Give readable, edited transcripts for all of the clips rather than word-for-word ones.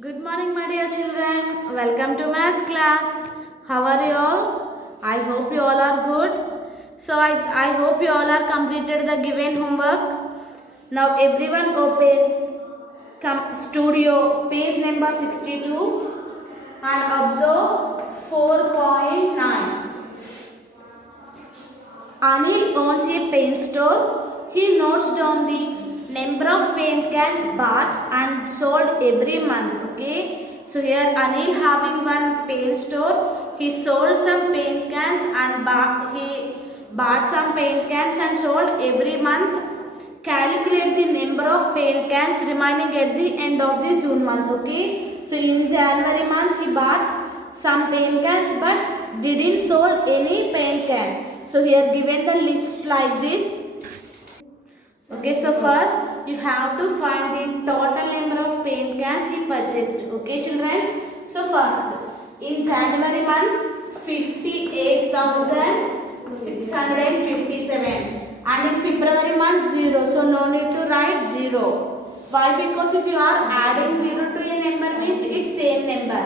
Good morning, my dear children. Welcome to math class. How are you all? I hope you all are good. I hope you all are completed the given homework. Now everyone open studio page number 62 and observe 4.9. Anil owns a paint store. He notes down the number of paint cans bought and sold every month. Okay. So here Anil having one paint store. He sold some paint cans and he bought some paint cans and sold every month. Calculate the number of paint cans remaining at the end of the June month. Okay. So in January month he bought some paint cans but didn't sold any paint can. So here given the list like this. Okay, so first you have to find the total number of paint cans he purchased. Okay, children. So first in January month 58,657 and in February month 0. So no need to write 0. Why? Because if you are adding 0 to a number means it's same number.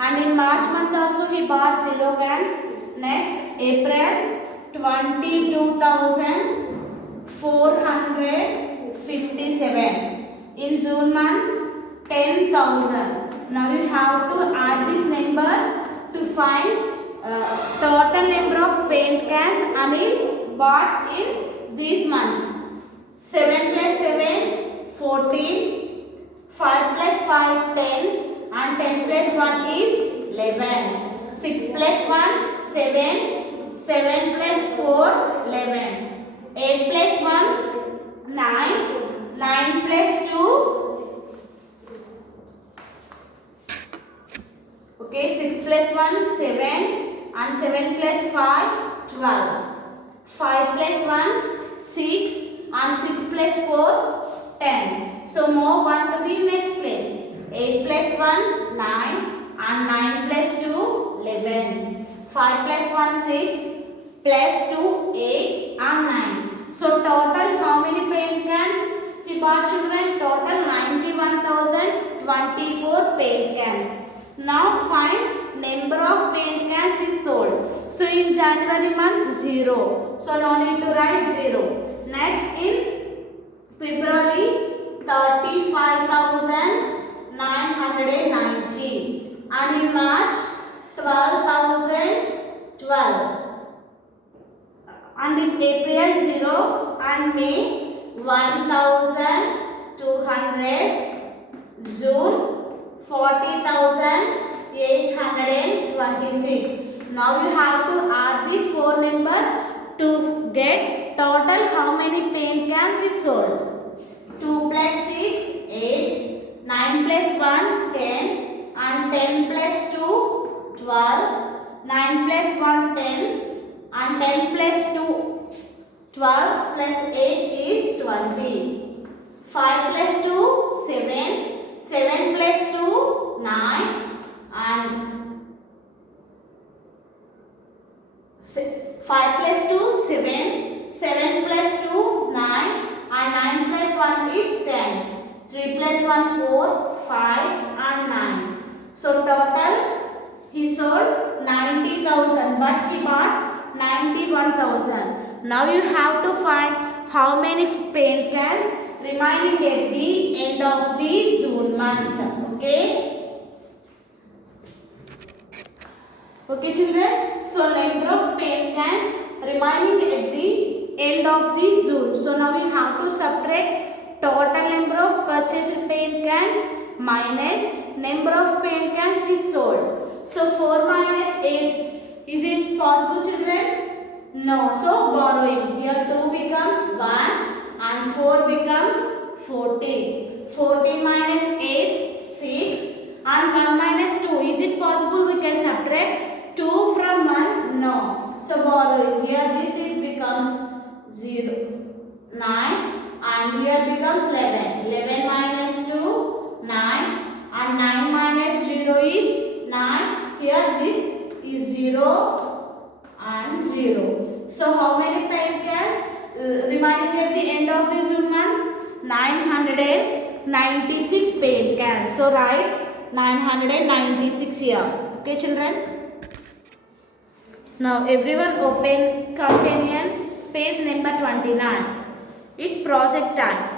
And in March month also he bought 0 cans. Next April 22,457. In June month 10,000. Now you have to add these numbers to find total number of paint cans Anil bought in these months. 7 plus 7 14, 5 plus 5 10 and 10 plus 1 is 11. 6 plus 1 7. 7 plus 4, 11. 8 plus 1, 9. 9 plus 2, okay, 6 plus 1, 7. And 7 plus 5, 12. 5 plus 1, 6. And 6 plus 4, 10. So move 1 to the next place. 8 plus 1, 9. And 9 plus 2, 11. 5 plus 1, 6. Plus 2, 8 and 9. So total how many paint cans he bought, children? Total 91,024 paint cans. Now find number of paint cans he sold. So in January month 0. So no need to write 0. Next in February 35,990 and in March 12,012. And in April 0 and May 1,200, June 40,826. Now you have to add these four numbers to get total how many paint cans he sold. 2 plus 6 8, 9 plus 1 10 and 10 plus 2 12, 9 plus 1 10 and 10 plus 2 12 plus 8 is 20. 5 plus 2 7, 7 plus 2 9 and 5 plus 2 7, 7 plus 2 9 and 9 plus 1 is 10. 3 plus 1 4, 5 and 9. So total he sold 90,000 but he bought 91,000. Now you have to find how many paint cans remaining at the end of the June month. Okay. Okay, children. So number of paint cans remaining at the end of the June. So now we have to subtract total number of purchased paint cans minus number of paint cans we sold. So 4 minus 8. Is it possible, children? No. So borrowing. Here 2 becomes 1 and 4 becomes 14. 14 minus 8, 6 and 1 minus 2. Is it possible we can subtract 2 from 1? No. So borrowing. Here this is becomes 0, 9 and here becomes 11. 11 minus 2, 9 and 9 minus 0 is 9. Here this is 0 and 0. So how many paint cans remaining at the end of the June month? 996 paint cans. So write 996 here. Okay children. Now everyone open companion page number 29. It's project time.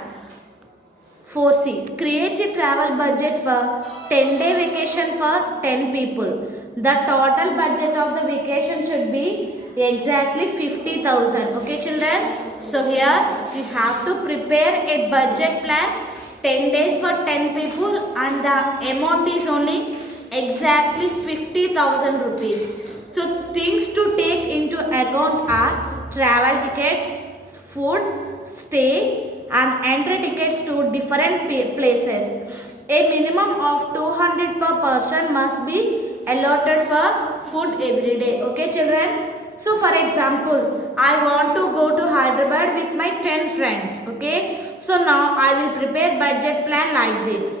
4C. Create a travel budget for 10-day vacation for 10 people. The total budget of the vacation should be exactly 50,000. Okay children. So here you have to prepare a budget plan 10 days for 10 people and the amount is only exactly 50,000 rupees. So things to take into account are travel tickets, food, stay and entry tickets to different places. A minimum of 200 per person must be allotted for food every day. Okay children. So for example, I want to go to Hyderabad with my 10 friends. Okay. So now I will prepare budget plan like this.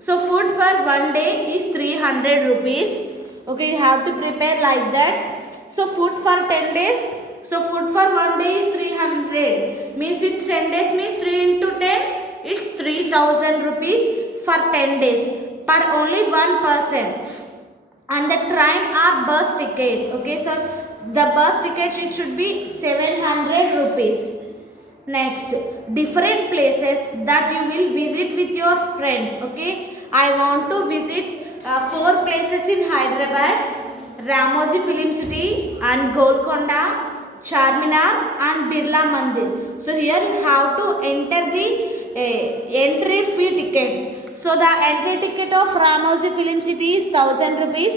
So food for one day is 300 rupees. Okay, you have to prepare like that. So food for 10 days. So food for one day is 300. Means it's 10 days means 3 into 10. It's 3000 rupees for 10 days per only one person. And the train or bus tickets. Okay, so the bus tickets it should be 700 rupees. Next, different places that you will visit with your friends. Okay, I want to visit 4 places in Hyderabad: Ramosi Film City and Golconda, Charminar and Birla Mandir. So here you have to enter the entry fee tickets. So the entry ticket of Ramosi Film City is 1000 rupees,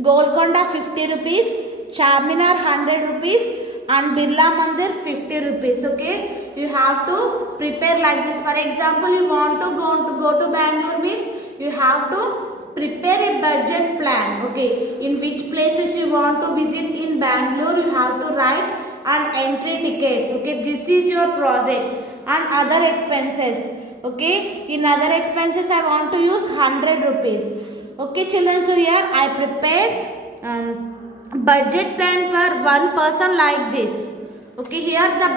Golconda 50 rupees, Charminar 100 rupees and Birla Mandir 50 rupees. Okay, you have to prepare like this. For example, you want to go to Bangalore means you have to prepare a budget plan. Okay, in which places you want to visit in Bangalore, you have to write and entry tickets. Okay, this is your project. And other expenses. Okay, in other expenses I want to use 100 rupees. Okay children, so here I prepared budget plan for one person like this. Okay, here the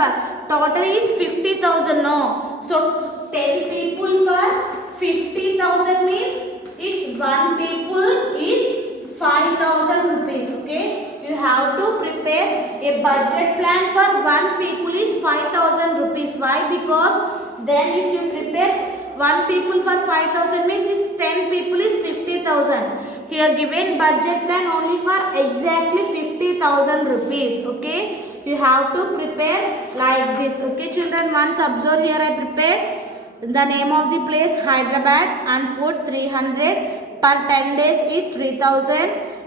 total is 50,000. No, so 10 people for 50,000 means it's one people is 5,000 rupees. Okay, you have to prepare a budget plan for one people is 5,000 rupees. Why? Because then if you prepare one people for 5,000 means it's 10 people is 50,000. Here given budget plan only for exactly 50,000 rupees. Okay, you have to prepare like this. Okay children, once observe here I prepared the name of the place Hyderabad and food 300 per 10 days is 3000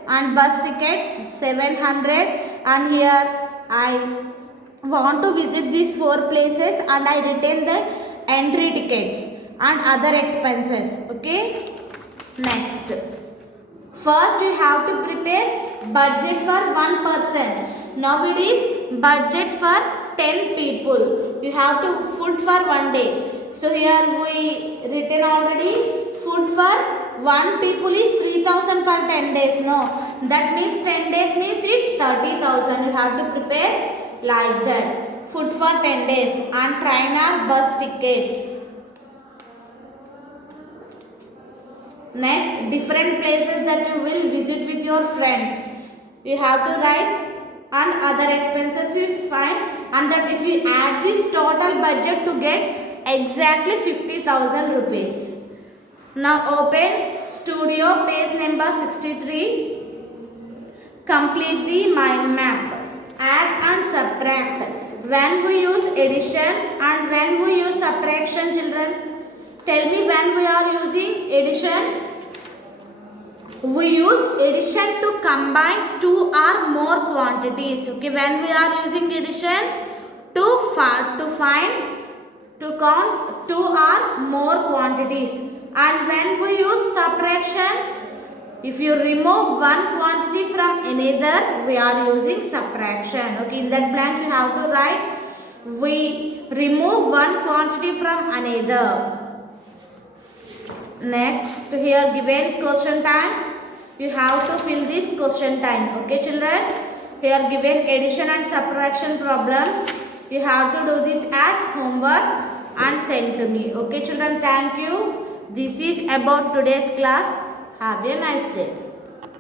and bus tickets 700 and here I want to visit these 4 places and I retain the entry tickets and other expenses. Okay, next. First you have to prepare budget for one person. Now it is budget for 10 people. You have to food for one day. So here we written already food for one people is 3000 per 10 days. No, that means 10 days means it's 30,000. You have to prepare like that. Food for 10 days and train or bus tickets. Next, different places that you will visit with your friends. You have to write and other expenses you find, and that if you add this total budget to get exactly 50,000 rupees. Now open studio page number 63. Complete the mind map. Add and subtract. When we use addition and when we use subtraction children? Tell me when we are using addition. We use addition to combine 2 or more quantities. Okay, when we are using addition to count 2 or more quantities. And when we use subtraction, if you remove one quantity from another, we are using subtraction. Okay, in that blank you have to write we remove one quantity from another. Next, here given question time. You have to fill this question time. Okay children, here given addition and subtraction problems. You have to do this as homework and send to me. Okay children, thank you. This is about today's class. Have a nice day.